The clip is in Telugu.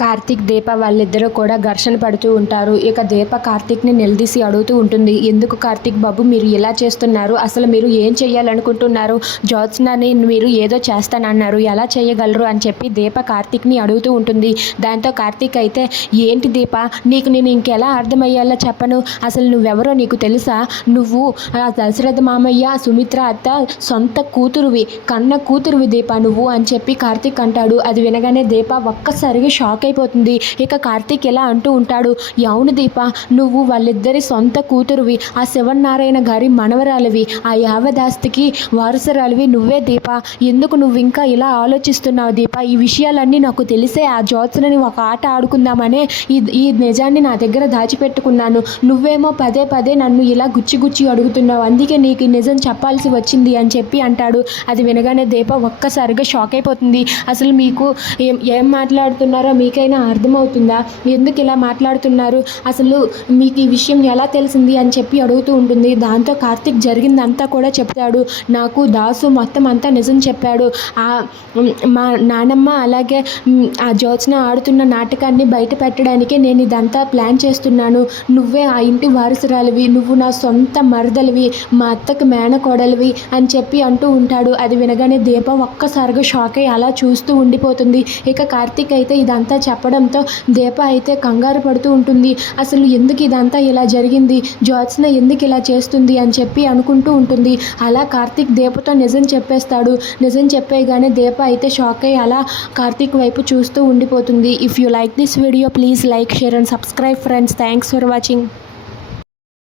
కార్తీక్ దీప వాళ్ళిద్దరూ కూడా ఘర్షణ పడుతూ ఉంటారు. ఇక దీప కార్తీక్ని నిలదీసి అడుగుతూ ఉంటుంది ఎందుకు కార్తీక్ బాబు మీరు ఇలా చేస్తున్నారు? అసలు మీరు ఏం చేయాలనుకుంటున్నారు జ్యోత్స్నని మీరు ఏదో చేస్తానన్నారు ఎలా చేయగలరు? అని చెప్పి దీప కార్తీక్ని అడుగుతూ ఉంటుంది. దాంతో కార్తీక్ అయితే ఏంటి దీప నీకు నేను ఇంకెలా అర్థమయ్యేలా చెప్పను? అసలు నువ్వెవరో నీకు తెలుసా? నువ్వు ఆ దశరథ మామయ్య సుమిత్ర అత్త సొంత కూతురువి కన్న కూతురువి దీప నువ్వు అని చెప్పి కార్తీక్ అంటాడు. అది వినగానే దీప ఒక్కసారిగా షాక్ అయిపోతుంది ఇక కార్తీక్ ఇలా అంటూ ఉంటాడు అవును దీప నువ్వు వాళ్ళిద్దరి సొంత కూతురువి. ఆ శివనారాయణ గారి మనవరాలివి. ఆ యావదాస్తికి వారసురాలివి నువ్వే దీప. ఎందుకు నువ్వు ఇంకా ఇలా ఆలోచిస్తున్నావు దీప? ఈ విషయాలన్నీ నాకు తెలిసే ఆ జ్యోత్స్నని ఒక ఆట ఆడుకుందామనే ఈ ఈ నిజాన్ని నా దగ్గర దాచిపెట్టుకున్నాను. నువ్వేమో పదే పదే నన్ను ఇలా గుచ్చి గుచ్చి అడుగుతున్నావు. అందుకే నీకు ఈ నిజం చెప్పాల్సి వచ్చింది అని చెప్పి అంటాడు. అది వినగానే దీప ఒక్కసారిగా షాక్ అయిపోతుంది అసలు మీకు ఏం ఏం మాట్లాడుతున్నారో ఎవరికైనా అర్థమవుతుందా? ఎందుకు ఇలా మాట్లాడుతున్నారు? అసలు మీకు ఈ విషయం ఎలా తెలిసింది అని చెప్పి అడుగుతూ ఉంటుంది. దాంతో కార్తిక్ జరిగిందంతా కూడా చెప్తాడు. నాకు దాసు మొత్తం అంతా నిజం చెప్పాడు. ఆ మా నానమ్మ అలాగే ఆ జ్యోత్స్న ఆడుతున్న నాటకాన్ని బయట పెట్టడానికి నేను ఇదంతా ప్లాన్ చేస్తున్నాను. నువ్వే ఆ ఇంటి వారసురాలివి. నువ్వు నా సొంత మరదలివి. మా అత్తకు మేనకోడలివి అని చెప్పి అంటూ ఉంటాడు. అది వినగానే దీప ఒక్కసారిగా షాక్ అయ్యి అలా చూస్తూ ఉండిపోతుంది. ఇక కార్తీక్ అయితే ఇదంతా చెప్పడంతో దీప అయితే కంగారు పడుతూ ఉంటుంది. అసలు ఎందుకు ఇదంతా ఇలా జరిగింది? జ్యోత్స్న ఎందుకు ఇలా చేస్తుంది? అని చెప్పి అనుకుంటూ ఉంటుంది. అలా కార్తీక్ దీపతో నిజం చెప్పేస్తాడు. నిజం చెప్పేయగానే దీప అయితే షాక్ అయ్యి అలా కార్తీక్ వైపు చూస్తూ ఉండిపోతుంది. If you like this video please like share and subscribe friends thanks for watching